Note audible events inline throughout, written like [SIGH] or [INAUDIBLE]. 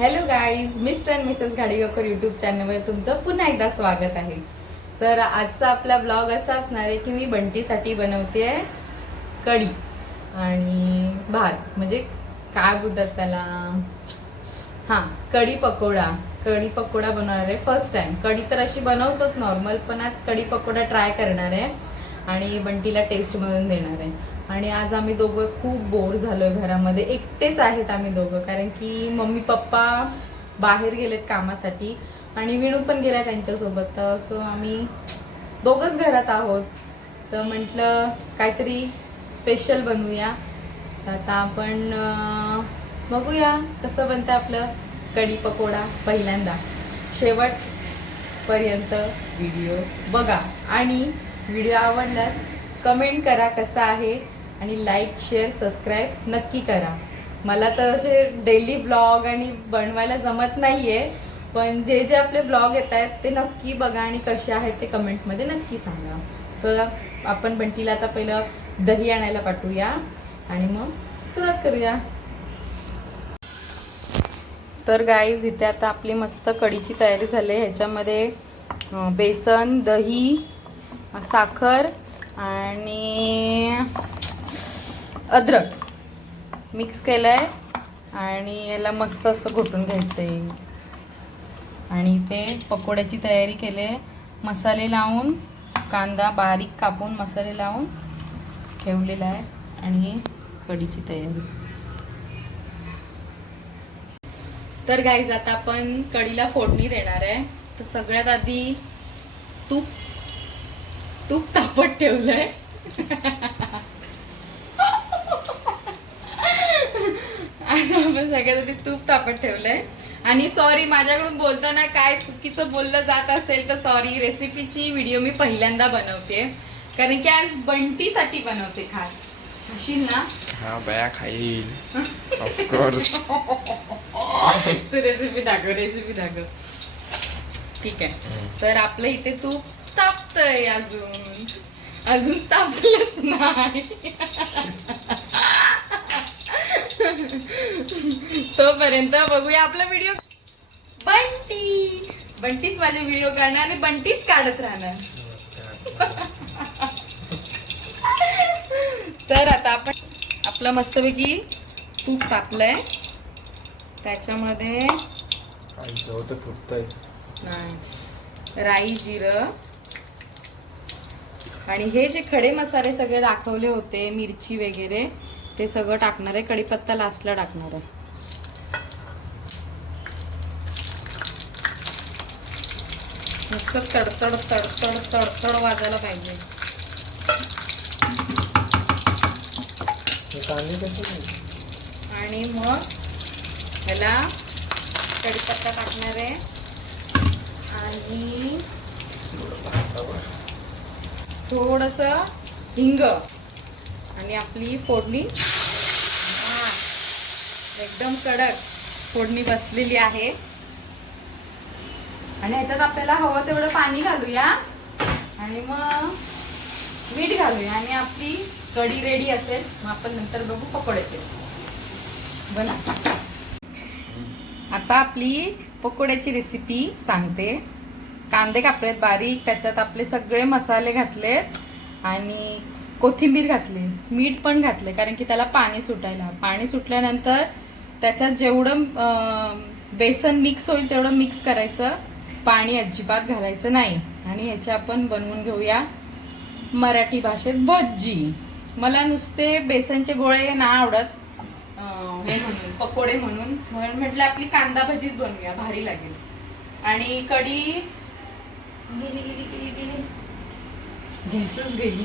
Hello guys mister and missus Gadivkar YouTube चॅनलवर तुमचं पुन्हा एकदा स्वागत आहे. तर आजचा आपला ब्लॉग असा असणार आहे की मी बंटीसाठी बनवते कढी आणि भात. म्हणजे काय बोलतात त्याला? हां कढी पकोडा. कढी पकोडा बनवणार आहे फर्स्ट टाइम कढी तर अशी बनवतोच नॉर्मल पण आज कढी पकोडा ट्राय करणार आहे आणि बंटीला टेस्ट म्हणून देणार आहे. आणि आज आम्ही दोघं खूप बोर झालोय घरामध्ये. एकटेच आहेत आम्ही दोघं कारण की मम्मी पप्पा बाहेर गेलेत कामासाठी आणि विणू पण गेला त्यांच्यासोबत. तर असं आम्ही दोघंच घरात आहोत. तर म्हटलं काहीतरी स्पेशल बनवूया. तर आता आपण बघूया कसं बनतं आपलं कढी पकोडा पहिल्यांदा. शेवटपर्यंत व्हिडिओ बघा. आणि व्हिडिओ आवडल्यास कमेंट करा कसा आहे. आणि लाईक शेअर सबस्क्राईब नक्की करा. मला तर असे डेली ब्लॉग आणि बनवायला जमत नाही आहे पण जे जे आपले ब्लॉग येत आहेत ते नक्की बघा आणि कसे आहेत ते कमेंटमध्ये नक्की सांगा. तर आपण बंटीला आता पहिलं दही आणायला पाठवूया आणि मग सुरुवात करूया. तर गाईज इथे आता आपली मस्त कढीची तयारी झाली आहे. ह्याच्यामध्ये बेसन दही साखर आणि अद्रक मिक्स केलं आहे आणि याला मस्त असं घोटून घ्यायचं आहे आणि इथे पकोड्याची तयारी केली आहे. मसाले लावून कांदा बारीक कापून मसाले लावून ठेवलेला आहे आणि कढीची तयारी. तर गाईज आता आपण कढीला फोडणी देणार आहे. तर सगळ्यात आधी तूप तूप तापत ठेवलं आहे [LAUGHS] आपण सगळ्यात आधी तूप तापत ठेवलंय. आणि सॉरी माझ्याकडून बोलताना काय चुकीचं बोललं जात असेल तर सॉरी रेसिपीची व्हिडिओ मी पहिल्यांदा बनवते. कारण की आज बंटीसाठी बनवते खास. अशील ना? हा बया खाईल. ऑफकोर्स तू रेसिपी दाखव रेसिपी दाखव. ठीक आहे. तर आपलं इथे तूप तापतय अजून. अजून तापलंच नाही. [LAUGHS] तोपर्यंत बघूया आपला व्हिडिओ बंटी. बंटीच माझे व्हिडिओ काढणार आणि बंटीच काढत राहणार. तर आता आपण आपलं मस्तपैकी तूप तापलंय त्याच्यामध्ये नाही. राई जिरं. आणि हे जे खडे मसाले सगळे दाखवले होते मिरची वगैरे ते सगळं टाकणार आहे. कढीपत्ता लास्टला टाकणार आहे. नुसतं तडतड तडतड तडतड वाजायला पाहिजे. हे आणि मग ह्याला कढीपत्ता टाकणार आहे. आणि थोडस हिंग. आणि आपली फोडणी. एकदम कडक फोडणी बसलेली आहे. आणि ह्याच्यात आपल्याला हवं तेवढं पाणी घालूया. आणि मग मीठ घालूया. आणि आपली कढी रेडी असेल मग आपण नंतर बघू पकोड्याचे. बना. आता आपली पकोड्याची रेसिपी सांगते. कांदे कापलेत बारीक त्याच्यात आपले सगळे मसाले घातलेत. आणि कोथिंबीर घातली मीठ पण घातले कारण की त्याला पाणी सुटायला. पाणी सुटल्यानंतर त्याच्यात जेवढं बेसन मिक्स होईल तेवढं मिक्स करायचं. पाणी अजिबात घालायचं नाही. आणि ह्याचे आपण बनवून घेऊया मराठी भाषेत भज्जी. मला नुसते बेसनचे गोळे ना आवडत. हे म्हणून पकोडे म्हणून. म्हणून म्हटलं आपली कांदा भजीच बनवूया भारी लागेल. आणि कढी गेली गेली गेली गेली. गॅसच गेली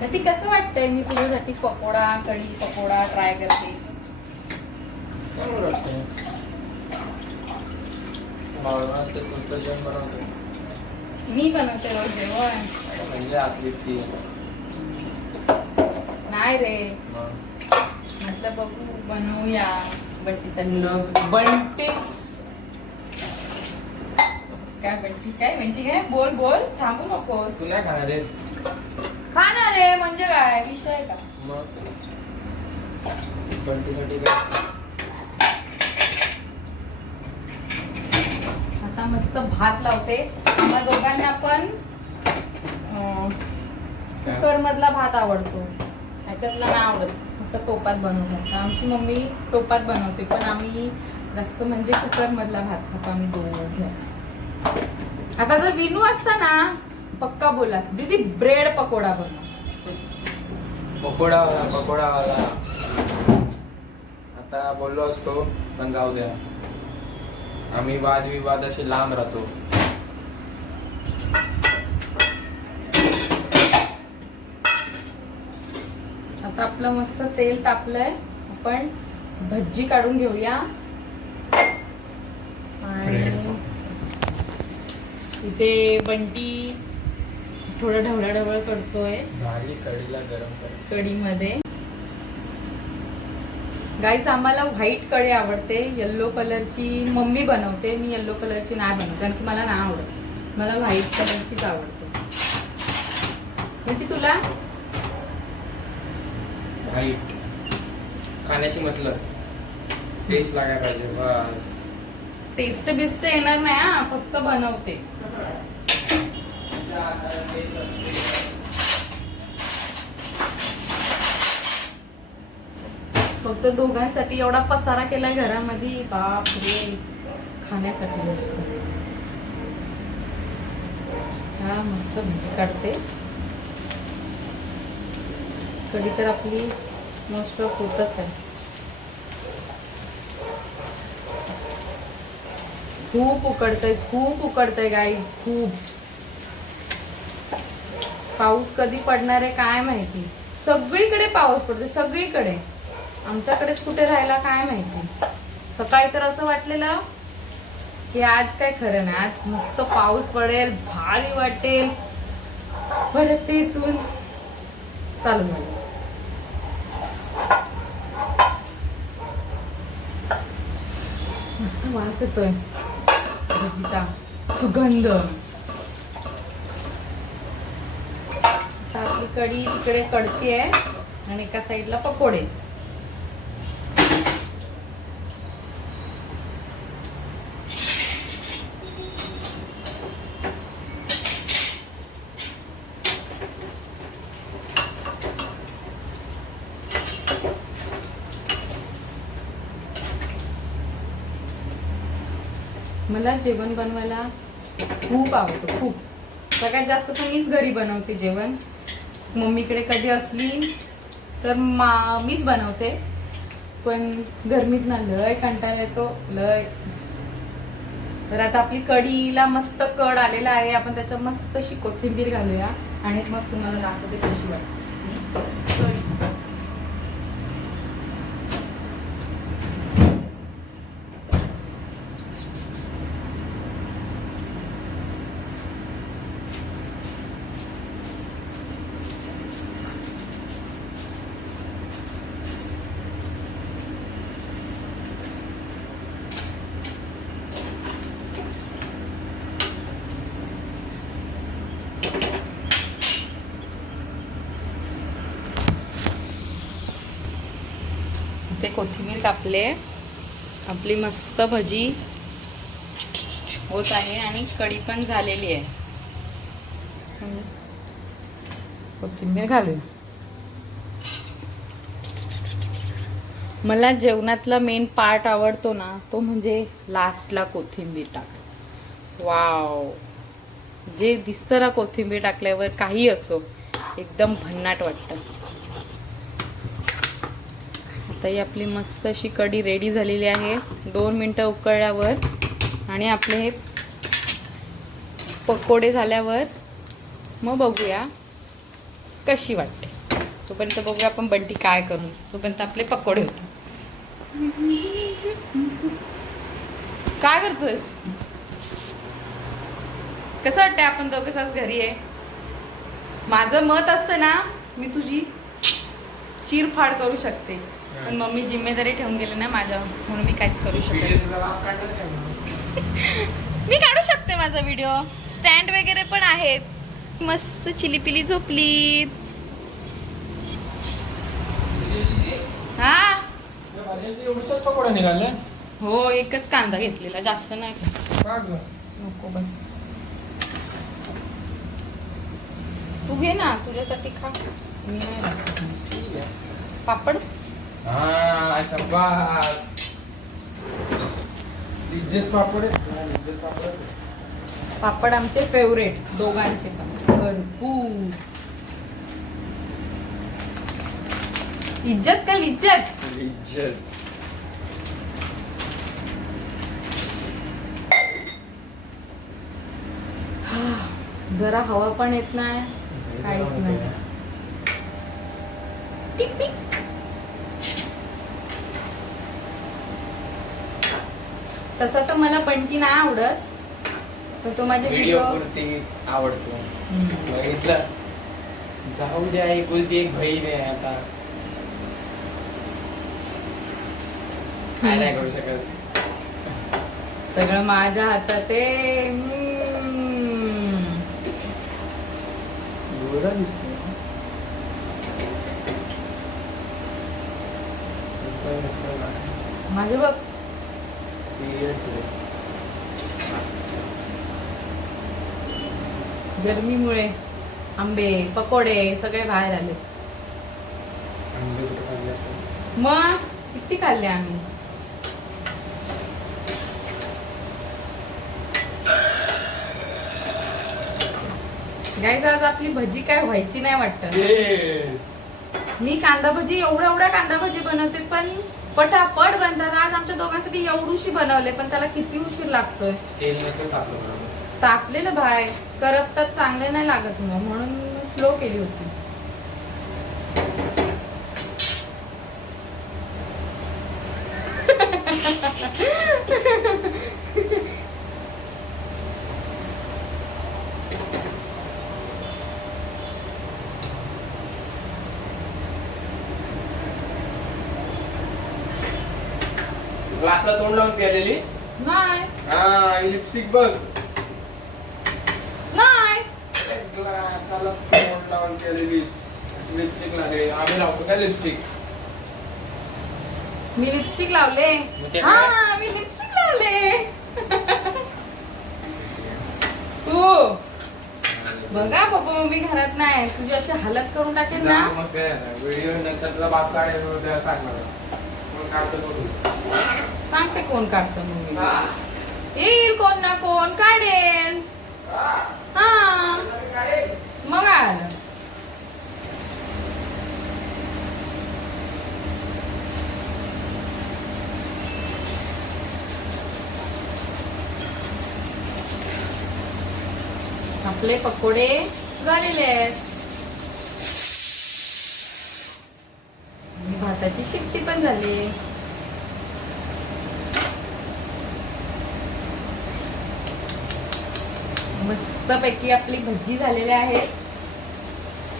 तर ती कसं वाटतंय मी तुझ्यासाठी पकोडा कढी पकोडा ट्राय करते. मी बनवते रोज जेवण. म्हणजे असलीच की. नाही रे. म्हटलं बघू बनवूया. बंटीसाठी बंटी काय बंटी? काय बंटी काय? बोल बोल. थांबू नकोस. तू नाही खाणार आहेस खाणार रे म्हणजे काय? विषय का? मग? आता मस्त भात लावते. आम्हा दोघांना पण? कुकर मधला भात आवडतो. ह्याच्यातला नाही आवडत. मस्त टोपात बनवतात आमची मम्मी टोपात बनवते पण आम्ही जास्त म्हणजे कुकर मधला भात खातो. आम्ही दोघं. आता जर विनू असता ना पक्का बोलास. दीदी ब्रेड पकोडा बनव. पकोडावाला पकोडावाला आता बोललो असतो पण जाऊ द्या. आम्ही वादविवाद असे लांब राहतो. आता आपलं मस्त तेल तापलंय. आपण भज्जी काढून घेऊया. आणि इथे बंटी थोडं ढवळा ढवळ करतोय. झाली कढीला गरम कर. कढीमध्ये. गाईच आम्हाला व्हाईट कढी आवडते. येल्लो कलरची मम्मी बनवते. मी येल्लो कलरची नाही बनवते कारण की मला नाही आवडत. मला व्हाईट कलरचीच आवडते. म्हणजे तुला? वाईट खाण्याशी मतलब. टेस्ट लागायला पाहिजे बस. टेस्ट बिस्ट येणार नाही हा. फक्त बनवते. फक्त दोघांसाठी एवढा पसारा केलाय घरामध्ये बाप रे खाण्यासाठी हा मस्त भजी काढते. कधी तर आपली मोस्ट ऑफ होतच आहे. खूप उकडतंय खूप उकडतंय गाई खूप. पाऊस कधी पडणार आहे काय माहिती? सगळीकडे पाऊस पडतोय सगळीकडे. आमच्याकडेच कुठे राहिला काय माहिती? सकाळी तर असं वाटलेलं की आज काय खरं नाही आज मस्त पाऊस पडेल भारी वाटेल. परत तेच ऊन चालू झालं मस्त वास येतोय. भजीचा सुगंध आता आपली कढी तिकडे कडती आहे आणि एका साईडला पकोडे. मला जेवण बनवायला खूप आवडतं खूप. सगळ्यात जास्त तर मीच घरी बनवते जेवण. मम्मीकडे कधी असली तर मा मीच बनवते. पण गरमीत ना लय कंटाळा येतो लय. तर आता आपली कढीला मस्त कड आलेला आहे आपण त्याच्यात मस्त अशी कोथिंबीर घालूया आणि मग तुम्हाला दाखवते कशी वाटते. कढी ते कोथिंबीर कापले. आपली मस्त भजी होत आहे आणि कढी पण झालेली आहे. कोथिंबीर घालूया. मला जेवणातला मेन पार्ट आवडतो ना तो म्हणजे लास्टला कोथिंबीर टाकायचं. वाव जे दिसतं ना कोथिंबीर टाकल्यावर काही असो एकदम भन्नाट वाटतं. आता ही आपली मस्त अशी कढी रेडी झालेली आहे. दोन मिनटं उकळल्यावर आणि आपले हे पकोडे झाल्यावर मग बघूया कशी वाटते. तोपर्यंत बघूया आपण बंटी काय करू तोपर्यंत आपले पकोडे होते. काय करतोयस? कसं वाटतंय आपण दोघं आज घरी आहे? माझं मत असतं ना मी तुझी चिरफाड करू शकते. पण मम्मी जिम्मेदारी ठेवून गेली ना माझ्या म्हणून मी काहीच करू शकत. [LAUGHS] मी काढू शकते माझा व्हिडिओ स्टँड वगैरे पण आहेत. मस्त चिली पिली झोपली. हा? हो एकच कांदा घेतलेला जास्त नाही? नको बस. तू घे ना तुझ्यासाठी खा. मी नाही. पापड? हा शाबास इज्जत पापड आहे. इज्जत पापड आहे. पापड आमचे फेवरेट दोघांचे. पण भरपूर. इज्जत का इज्जत इज्जत जरा हवा पण येत नाही. काहीच नाही. तसा तर मला बंटी नाही आवडत. पण तो माझे व्हिडिओ पुरती आवडतो. बघितलं जाऊ द्या एकुलती एक बहीण आहे आता. काय नाही करू शकत. सगळं माझ्या हातात आहे. हम्म. गोरा दिसतो माझे बघ. गरमीमुळे आंबे पकोडे सगळे बाहेर आले. मग किती खाल्ले आम्ही? गाईज आज आपली भजी काय व्हायची नाही वाटत. मी कांदा भजी एवढ्या एवढ्या कांदा भजी बनवते पण पटापट बनतात. आज आमच्या दोघांसाठी एवढूशी बनवले पण त्याला किती उशीर लागतोय? तापलेलं बाय करपतात चांगले नाही लागत मग. म्हणून स्लो केली होती. ग्लासला तोंड लावून प्यालेलीस? नाही. हा लिपस्टिक बघ. नाही. ग्लासाला तोंड लावून प्यालेलीस. लिपस्टिक लागले आम्ही लावतो काय लिपस्टिक मी लिपस्टिक लावले. मग ते हा मी लिपस्टिक लावले. [LAUGHS] तू. बघा पप्पा मम्मी घरात नाही. तुझी अशी हालत करून टाकेल ना. मग काय व्हिडिओ नंतर तुला बाप काढेल उद्या सांग मला. मग काढतो बघू. सांगते कोण काढतं हा. येईल कोण ना कोण काढेल. हा. मग आलं. आपले पकोडे झालेले आहेत. भाताची शिट्टी पण झाली. मस्त पैकी आपली भजी झालेली आहे.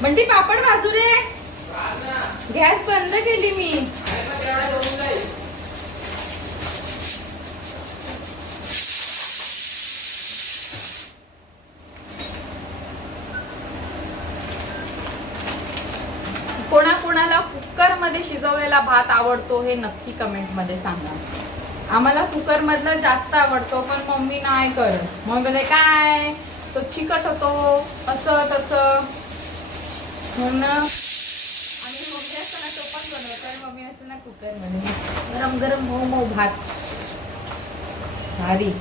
म्हणजे पापड भाजू रे. गॅस बंद केली मी. कोणाकोणाला कुकरमध्ये शिजवलेला भात आवडतो हे नक्की कमेंटमध्ये सांगा. आम्हाला कुकर मधला जास्त आवडतो पण मम्मी नाही करत. मम्मी म्हणजे काय? तो चिकट होतो. असं तसं. म्हणून आणि मम्मी असताना तो पण बनवतो आणि मम्मी असताना कुकरमध्ये गरम गरम मऊ मऊ भात. भारी.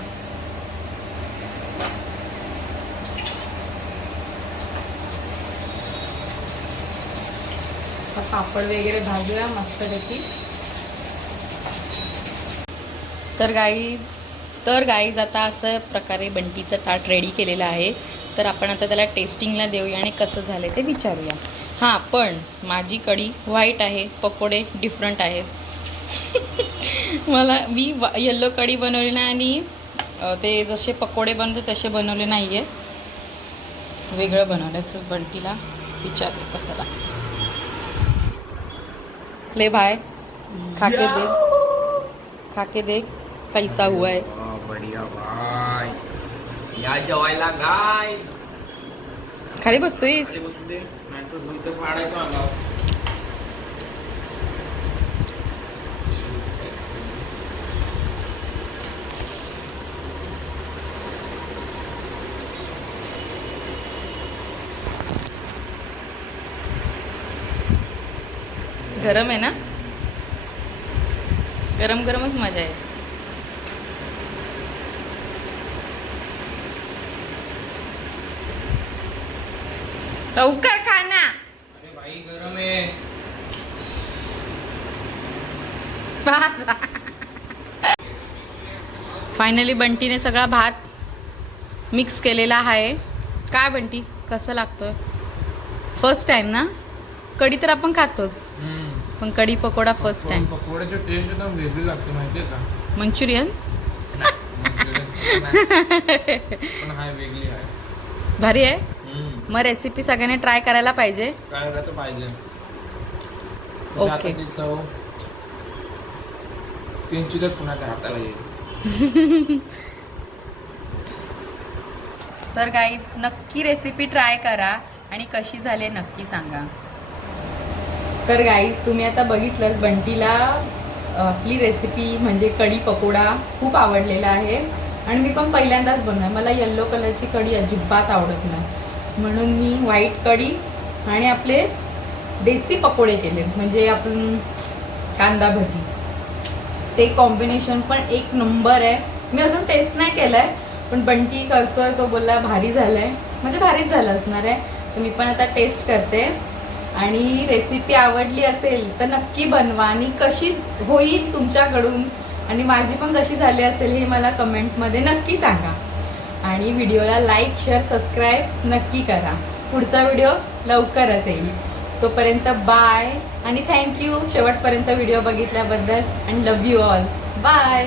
पापड वगैरे भाजूया त्याची तर गाईज तर गाईज आता असं प्रकारे बंटीचं ताट रेडी केलेलं आहे. तर आपण आता त्याला टेस्टिंगला देऊया आणि कसं झालं ते विचारूया. हां पण माझी कढी व्हाईट आहे पकोडे डिफरंट आहेत. [LAUGHS] मला मी येल्लो कढी बनवली नाही आणि ते जसे पकोडे बनते तसे बनवले नाही आहे वेगळं बनवलं चल बंटीला विचारूया कसं लागतं. ले भाई खा के देख खा के देख कैसा हुआ है? बढ़िया भाई। या जेवायला गायस खाली बसतोयस गरम आहे ना? गरम गरमच मजा आहे लवकर खा ना. अरे भाई गरम आहे. [LAUGHS] फायनली बंटीने सगळा भात मिक्स केलेला आहे. काय बंटी? कसं लागतं फर्स्ट टाइम ना? कढी तर आपण खातोच. पण कढी पकोडा फर्स्ट टाइम पकोड्याची टेस्ट एकदम वेगळी लागते माहितीये का? मंचुरियन? [LAUGHS] पण हाय वेगळी आहे. भारी आहे. मग रेसिपी सगळ्यांनी ट्राय करायला पाहिजे. पाहिजे. ओके. आता ती चव किंचितच कुणाच्या हाताला येईल. [LAUGHS] तर गाईज नक्की रेसिपी ट्राय करा आणि कशी झाली नक्की सांगा. तर गाईज तुम्ही आता बघितलं बंटीला अ, आपली रेसिपी म्हणजे कढी पकोडा खूप आवडलेला आहे. आणि मी पण पहिल्यांदाच बनवणार. मला येल्लो कलरची कढी अजिबात आवडत नाही. म्हणून मी व्हाईट कढी आणि आपले देसी पकोडे केले. म्हणजे आपण कांदा भजी. ते कॉम्बिनेशन पण एक नंबर आहे. मी अजून टेस्ट नाही केलाय पण बंटी करतोय तो बोलला भारी झालाय. म्हणजे भारीच झालं असणार आहे. तर मी पण आता टेस्ट करते. आणि रेसिपी आवडली असेल तर नक्की बनवा. आणि कशी होईल तुमच्याकडून आणि माझी पण कशी झाली असेल हे मला कमेंटमध्ये नक्की सांगा. आणि व्हिडिओला लाईक शेअर सबस्क्राईब नक्की करा. पुढचा व्हिडिओ लवकरच येईल. तोपर्यंत बाय आणि थँक्यू. शेवटपर्यंत व्हिडिओ बघितल्याबद्दल आणि लव यू ऑल. बाय.